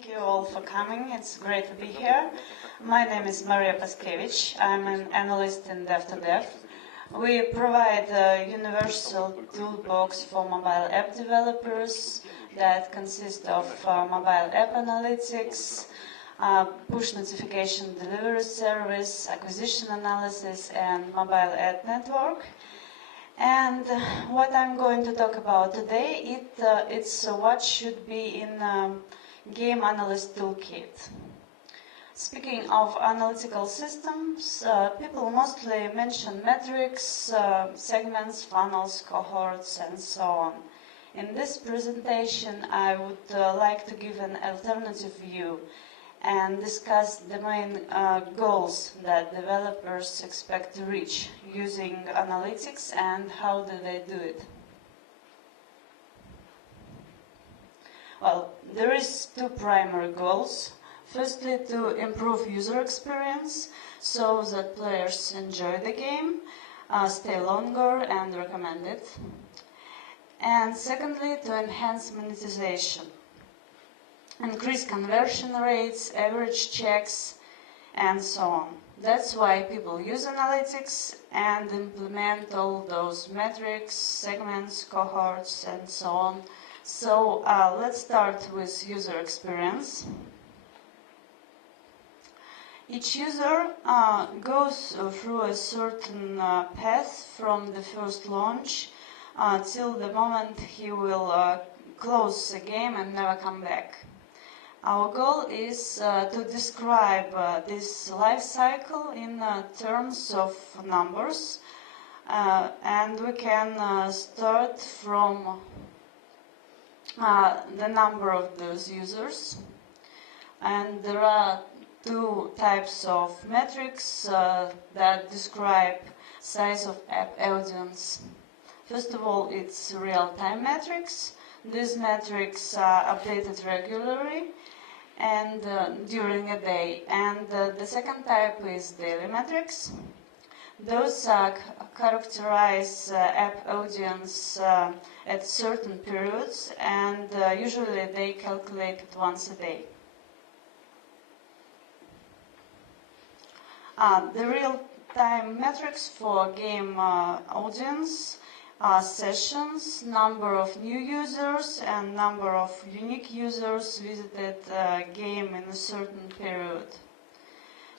Thank you all for coming. It's great to be here. My name is Maria Paskevich. I'm an analyst in Devtodev. We provide a universal toolbox for mobile app developers that consist of mobile app analytics, push notification delivery service, acquisition analysis, and mobile ad network. And what I'm going to talk about today, it's what should be in Game Analyst Toolkit. Speaking of analytical systems, people mostly mention metrics, segments, funnels, cohorts, and so on. In this presentation, I would like to give an alternative view and discuss the main goals that developers expect to reach using analytics and how do they do it. Well, there is two primary goals. Firstly, to improve user experience so that players enjoy the game, stay longer and recommend it. And secondly, to enhance monetization. Increase conversion rates, average checks, and so on. That's why people use analytics and implement all those metrics, segments, cohorts, and so on. So let's start with user experience. Each user goes through a certain path from the first launch till the moment he will close the game and never come back. Our goal is to describe this life cycle in terms of numbers, and we can start from the number of those users. And there are two types of metrics that describe size of app audience. First of all, it's real-time metrics. These metrics are updated regularly and during a day. And the second type is daily metrics. Those characterize app audience at certain periods, and usually they calculate it once a day. The real-time metrics for game audience are sessions, number of new users, and number of unique users visited a game in a certain period.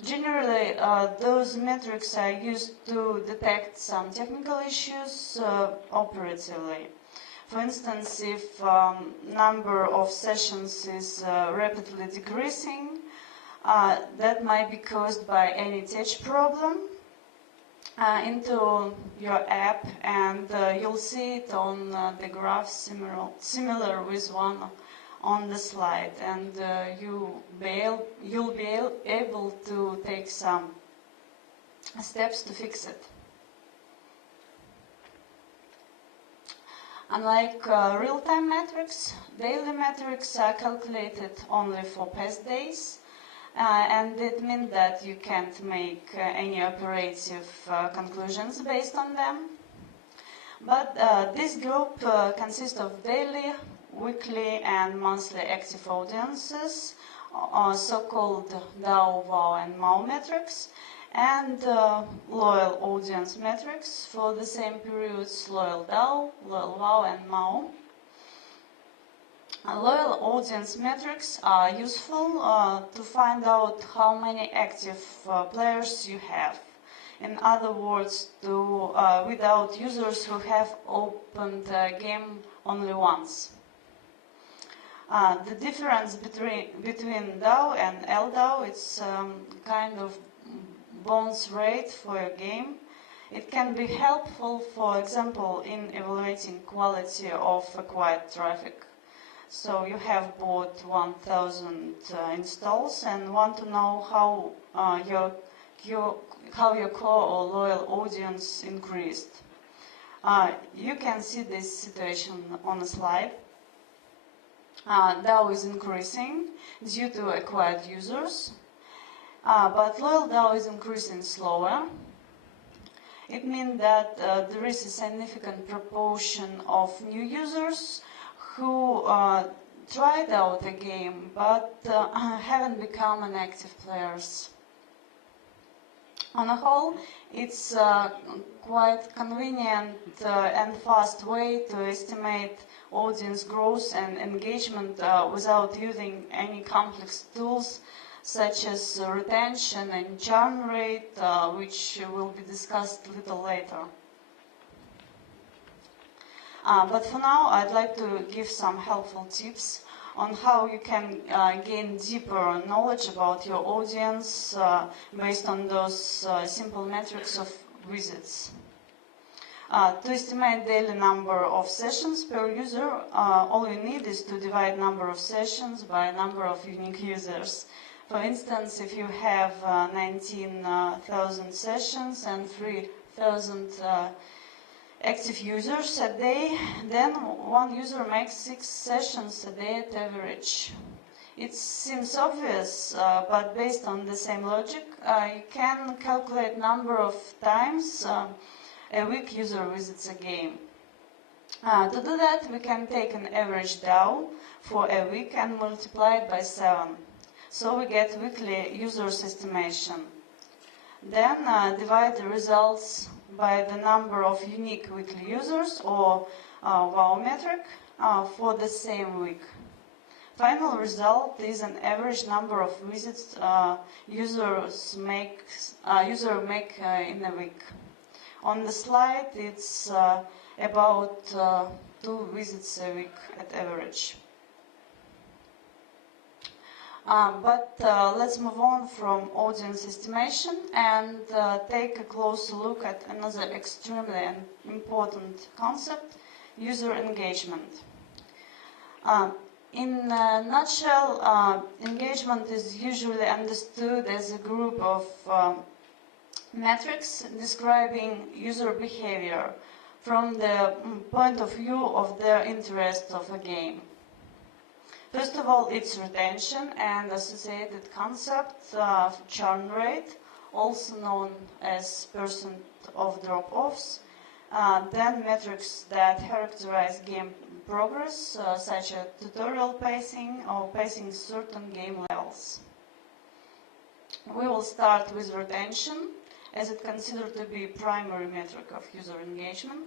Generally, those metrics are used to detect some technical issues operatively. For instance, if number of sessions is rapidly decreasing, that might be caused by any touch problem into your app, and you'll see it on the graph similar with one on the slide, and you'll be able to take some steps to fix it. Unlike real-time metrics, daily metrics are calculated only for past days. And it means that you can't make any operative conclusions based on them. But this group consists of daily, weekly, and monthly active audiences, so-called DAO, WOW, and MAU metrics, and loyal audience metrics for the same periods: loyal DAO, loyal WOW, and MAU. Loyal audience metrics are useful to find out how many active players you have. In other words, to weed out users who have opened the game only once. The difference between DAO and LDAO is kind of bounce rate for a game. It can be helpful, for example, in evaluating quality of acquired traffic. So you have bought 1,000 installs and want to know how your core or loyal audience increased. You can see this situation on a slide. DAO is increasing due to acquired users, but loyal DAO is increasing slower. It means that there is a significant proportion of new users who tried out a game but haven't become an active players. On a whole, it's quite convenient and fast way to estimate audience growth and engagement without using any complex tools such as retention and churn rate, which will be discussed a little later. But for now, I'd like to give some helpful tips on how you can gain deeper knowledge about your audience based on those simple metrics of visits. To estimate daily number of sessions per user, all you need is to divide number of sessions by number of unique users. For instance, if you have 19,000 sessions and 3,000 active users a day, then one user makes 6 sessions a day at average. It seems obvious, but based on the same logic, you can calculate number of times a week user visits a game. To do that, we can take an average DAU for a week and multiply it by 7. So we get weekly users estimation. Then divide the results by the number of unique weekly users, or WOW metric, for the same week. Final result is an average number of visits users make in a week. On the slide, it's about 2 visits a week at average. But let's move on from audience estimation and take a closer look at another extremely important concept, user engagement. In a nutshell, engagement is usually understood as a group of metrics describing user behavior from the point of view of their interest of a game. First of all, it's retention and associated concept of churn rate, also known as percent of drop-offs. Then metrics that characterize game progress, such as tutorial pacing or pacing certain game levels. We will start with retention, as it's considered to be primary metric of user engagement.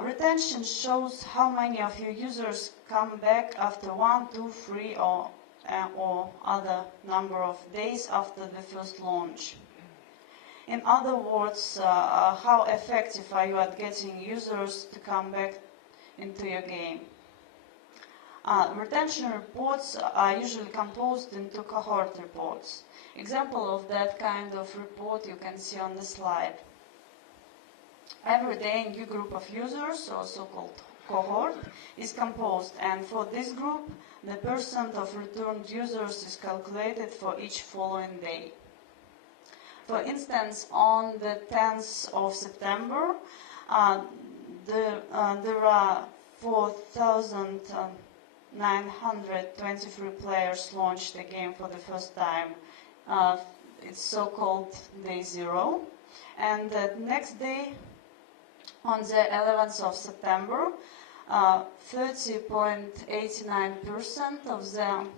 Retention shows how many of your users come back after 1, 2, 3 or other number of days after the first launch. In other words, how effective are you at getting users to come back into your game? Retention reports are usually composed into cohort reports. Example of that kind of report you can see on the slide. Every day a new group of users, or so-called cohort, is composed, and for this group, the percent of returned users is calculated for each following day. For instance, on the 10th of September, there are 4,923 players launched the game for the first time. It's so-called day 0. And the next day, on the 11th of September, 30.89% of them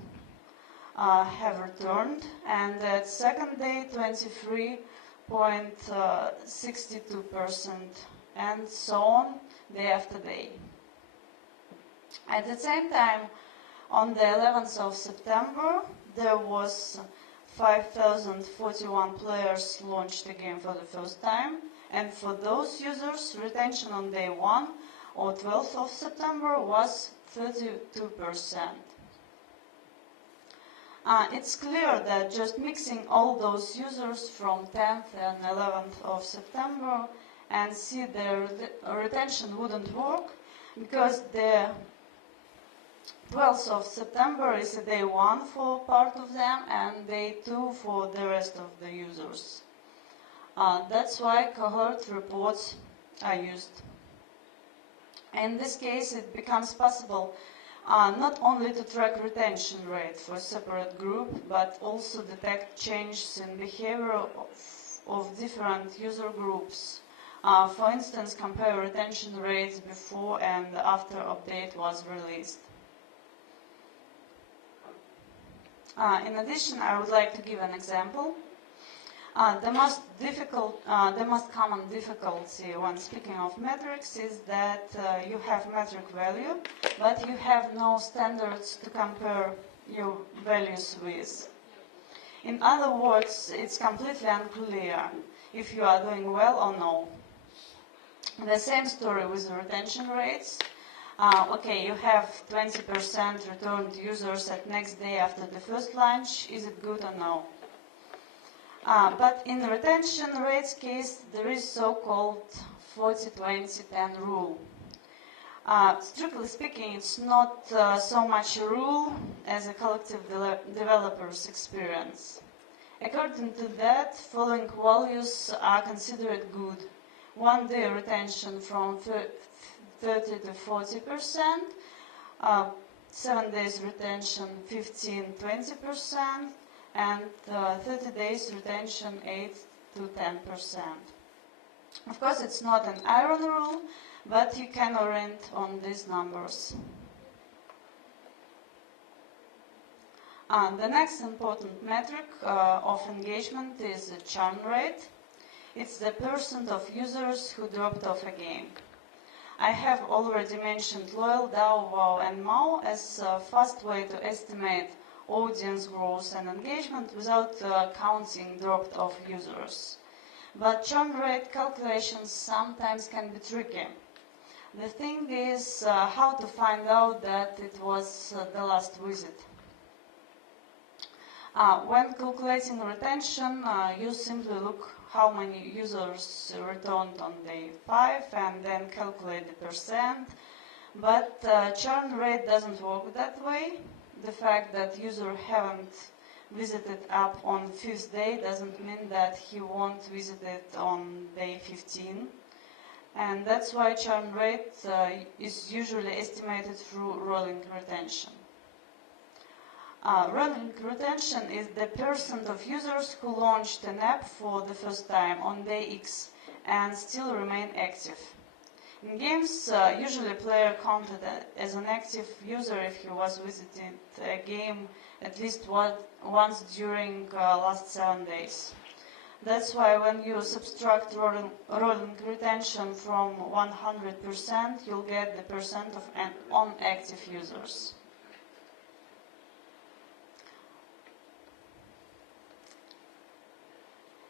have returned, and the second day 23.62%, and so on day after day. At the same time, on the 11th of September, there was 5,041 players launched the game for the first time, and for those users, retention on day 1 or 12th of September was 32%. It's clear that just mixing all those users from 10th and 11th of September and see their retention wouldn't work, because the 12th of September is a day 1 for part of them and day 2 for the rest of the users. That's why cohort reports are used. In this case, it becomes possible not only to track retention rate for a separate group, but also detect changes in behavior of different user groups. For instance, compare retention rates before and after update was released. In addition, I would like to give an example. The most common difficulty when speaking of metrics is that you have metric value, but you have no standards to compare your values with. In other words, it's completely unclear if you are doing well or no. The same story with retention rates. Okay, you have 20% returned users at next day after the first launch. Is it good or no? But in the retention rates case, there is so-called 40-20-10 rule. Strictly speaking, it's not so much a rule as a collective developer's experience. According to that, following values are considered good. 1 day retention from 30 to 40%, 7 days retention 15-20%, and 30 days retention 8 to 10%. Of course, it's not an iron rule, but you can orient on these numbers. The next important metric of engagement is the churn rate. It's the percent of users who dropped off a game. I have already mentioned Loyal, DAO, WoW, and MAO as a fast way to estimate audience growth and engagement without counting dropped off users. But churn rate calculations sometimes can be tricky. The thing is how to find out that it was the last visit. When calculating retention, you simply look how many users returned on day 5 and then calculate the percent. But churn rate doesn't work that way. The fact that user haven't visited app on 5th day doesn't mean that he won't visit it on day 15. And that's why churn rate is usually estimated through rolling retention. Rolling retention is the percent of users who launched an app for the first time on day X and still remain active. In games, usually a player counted as an active user if he was visiting a game at least once during last 7 days. That's why when you subtract rolling retention from 100%, you'll get the percent of non-active users.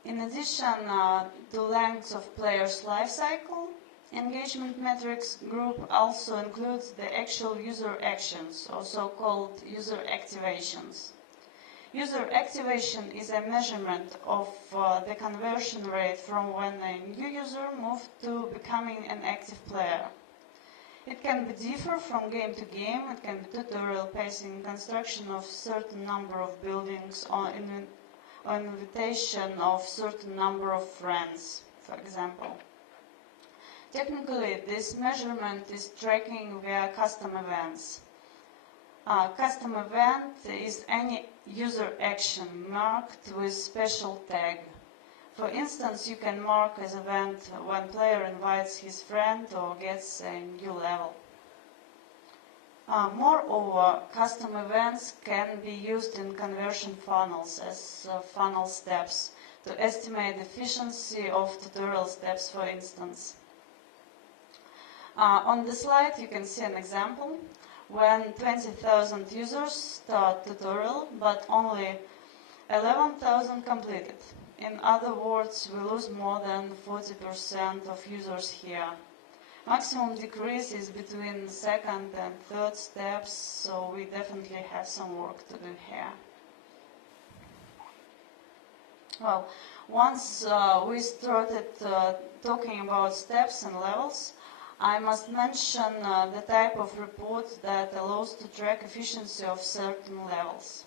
In addition to length of players' life cycle, engagement metrics group also includes the actual user actions, also called user activations. User activation is a measurement of the conversion rate from when a new user moved to becoming an active player. It can be differ from game to game. It can be tutorial pacing, construction of certain number of buildings, or invitation of certain number of friends, for example. Technically, this measurement is tracking via custom events. Custom event is any user action marked with special tag. For instance, you can mark as event when player invites his friend or gets a new level. Moreover, custom events can be used in conversion funnels as funnel steps to estimate the efficiency of tutorial steps, for instance. On the slide, you can see an example when 20,000 users start tutorial, but only 11,000 completed. In other words, we lose more than 40% of users here. Maximum decrease is between second and third steps, so we definitely have some work to do here. Well, once we started talking about steps and levels, I must mention the type of report that allows to track efficiency of certain levels.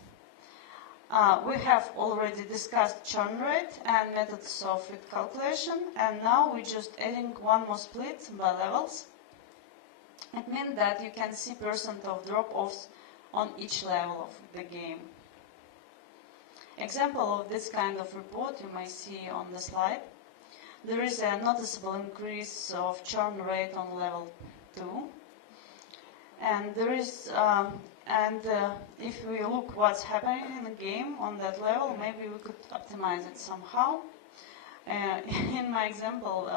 We have already discussed churn rate and methods of it calculation, and now we're just adding one more split by levels. It means that you can see percent of drop-offs on each level of the game. Example of this kind of report you may see on the slide. There is a noticeable increase of churn rate on level 2. And there is And if we look what's happening in the game on that level, maybe we could optimize it somehow. In my example,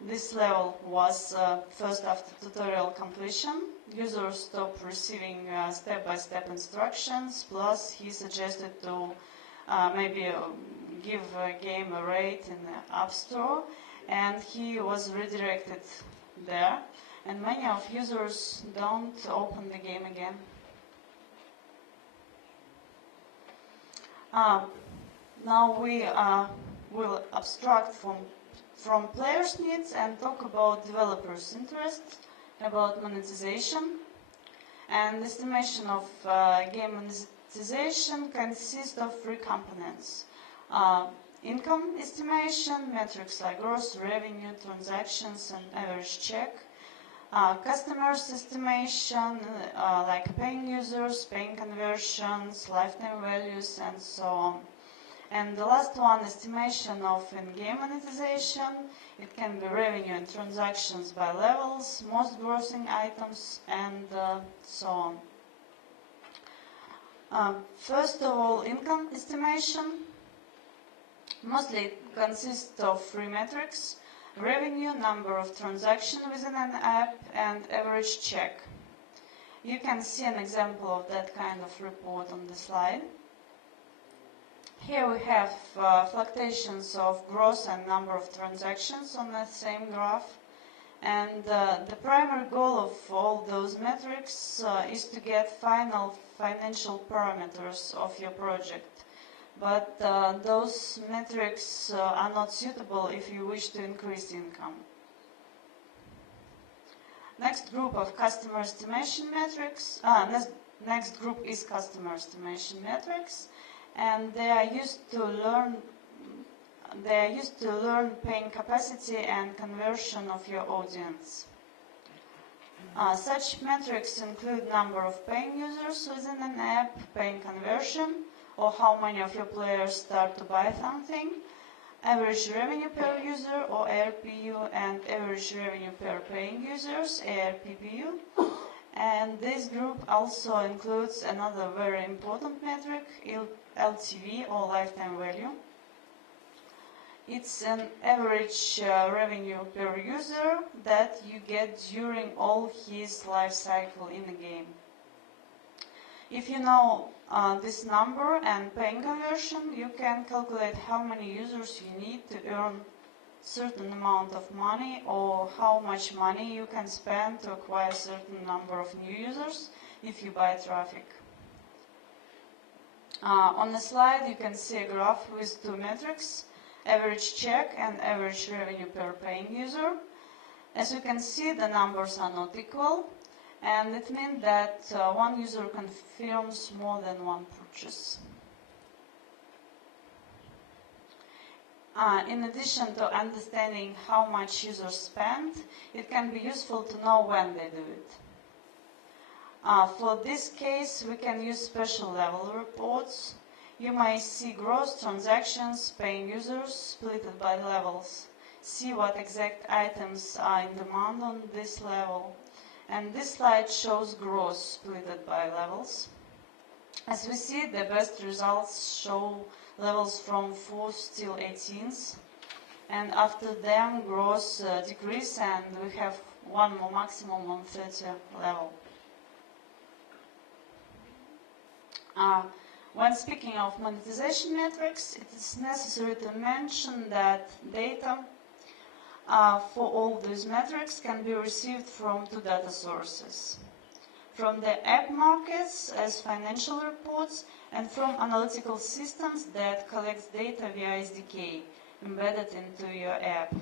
this level was first after tutorial completion. User stopped receiving step-by-step instructions, plus he suggested to maybe give a game a rate in the App Store, and he was redirected there. And many of users don't open the game again. Now we will abstract from players' needs and talk about developers' interests, about monetization. And estimation of game monetization consists of three components. Income estimation, metrics like gross revenue, transactions, and average check. Customers estimation, like paying users, paying conversions, lifetime values, and so on. And the last one, estimation of in-game monetization. It can be revenue and transactions by levels, most grossing items, and so on. First of all, income estimation. Mostly it consists of three metrics: revenue, number of transactions within an app, and average check. You can see an example of that kind of report on the slide. Here we have fluctuations of gross and number of transactions on the same graph. And the primary goal of all those metrics is to get final financial parameters of your project. But those metrics are not suitable if you wish to increase income. Next group of customer estimation metrics. Next group is customer estimation metrics, and they are used to learn paying capacity and conversion of your audience. Such metrics include number of paying users within an app, paying conversion, or how many of your players start to buy something, average revenue per user, or ARPU, and average revenue per paying users, ARPPU. And this group also includes another very important metric, LTV, or lifetime value. It's an average revenue per user that you get during all his life cycle in the game. If you know this number and paying conversion, you can calculate how many users you need to earn certain amount of money, or how much money you can spend to acquire a certain number of new users if you buy traffic. On the slide you can see a graph with two metrics, average check and average revenue per paying user. As you can see, the numbers are not equal, and it means that one user confirms more than one purchase. In addition to understanding how much users spend, it can be useful to know when they do it. For this case, we can use special level reports. You may see gross transactions, paying users, split by levels. See what exact items are in demand on this level. And this slide shows gross split by levels. As we see, the best results show levels from 4th till 18th, and after them gross decrease, and we have one more maximum on 30 level. When speaking of monetization metrics, it is necessary to mention that data for all these metrics can be received from two data sources: from the app markets as financial reports, and from analytical systems that collect data via SDK embedded into your app.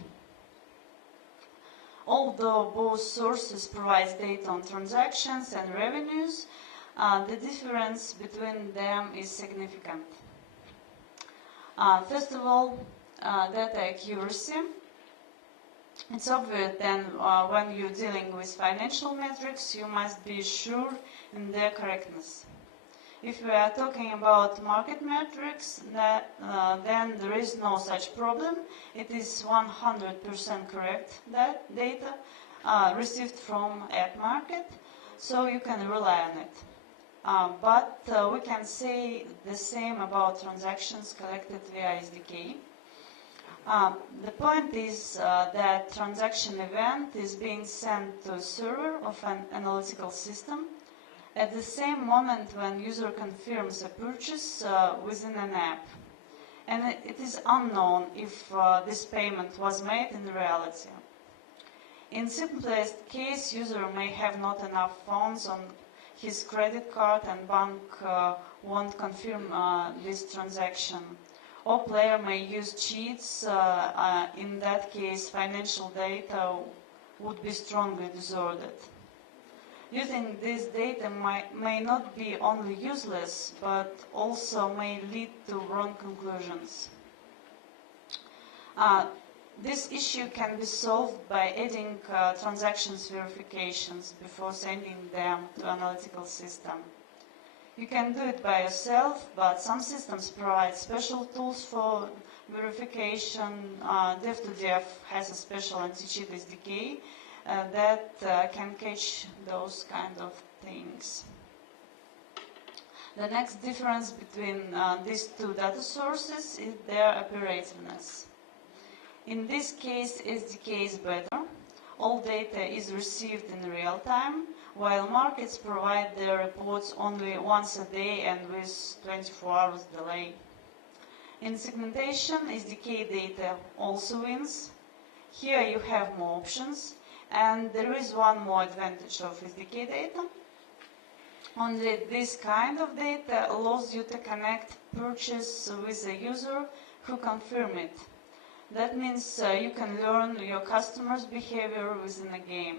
Although both sources provide data on transactions and revenues, the difference between them is significant. First of all, data accuracy. It's obvious then when you're dealing with financial metrics, you must be sure in their correctness. If we are talking about market metrics, then there is no such problem. It is 100% correct, that data received from app market, so you can rely on it. But we can say the same about transactions collected via SDK. The point is that transaction event is being sent to a server of an analytical system at the same moment when user confirms a purchase within an app. And it is unknown if this payment was made in reality. In simplest case, user may have not enough funds on his credit card and bank won't confirm this transaction. Or player may use cheats. In that case, financial data would be strongly distorted. Using this data may not be only useless, but also may lead to wrong conclusions. This issue can be solved by adding transactions verifications before sending them to analytical system. You can do it by yourself, but some systems provide special tools for verification. Devtodev has a special anti-cheat SDK that can catch those kind of things. The next difference between these two data sources is their operativeness. In this case, SDK is better. All data is received in real time, while markets provide their reports only once a day and with 24 hours delay. In segmentation, SDK data also wins. Here you have more options, and there is one more advantage of SDK data. Only this kind of data allows you to connect purchase with a user who confirm it. That means you can learn your customer's behavior within a game.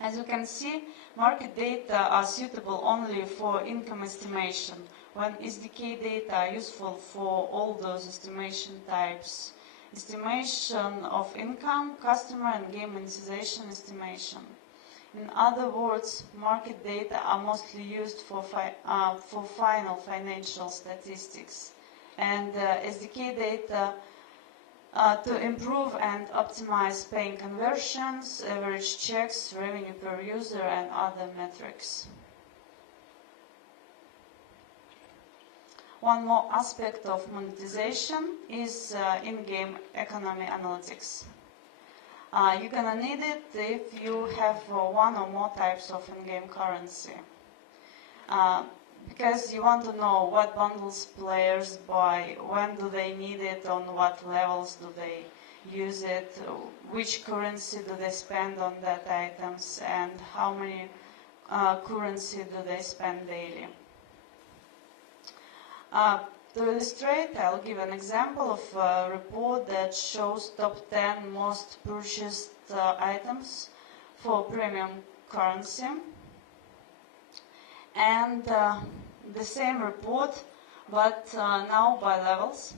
As you can see, market data are suitable only for income estimation, when SDK data are useful for all those estimation types. Estimation of income, customer and game monetization estimation. In other words, market data are mostly used for final financial statistics, and SDK data to improve and optimize paying conversions, average checks, revenue per user, and other metrics. One more aspect of monetization is in-game economy analytics. You're gonna need it if you have one or more types of in-game currency. Because you want to know what bundles players buy, when do they need it, on what levels do they use it, which currency do they spend on that items, and how many currency do they spend daily. To illustrate, I'll give an example of a report that shows top 10 most purchased items for premium currency. And the same report, but now by levels.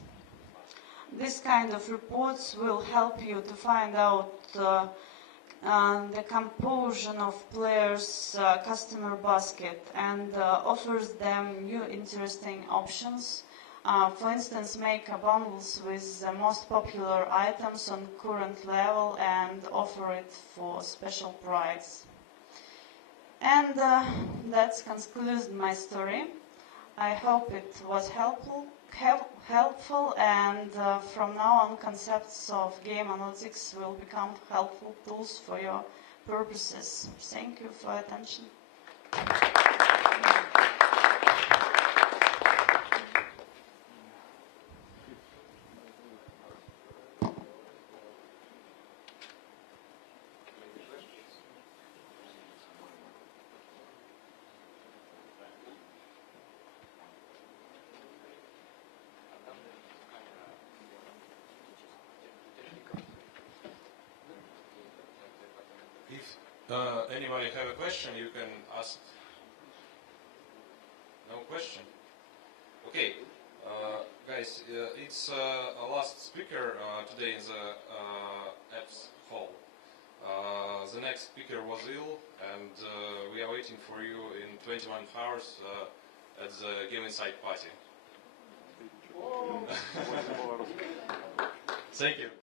This kind of reports will help you to find out the composition of players' customer basket and offers them new interesting options. For instance, make bundles with the most popular items on current level and offer it for special price. And that concludes my story. I hope it was helpful, and from now on, concepts of game analytics will become helpful tools for your purposes. Thank you for your attention. If anybody have a question, you can ask. No question? Okay, guys, it's a last speaker today in the apps hall. The next speaker was ill, and we are waiting for you in 21 hours at the Game Inside party. Thank you.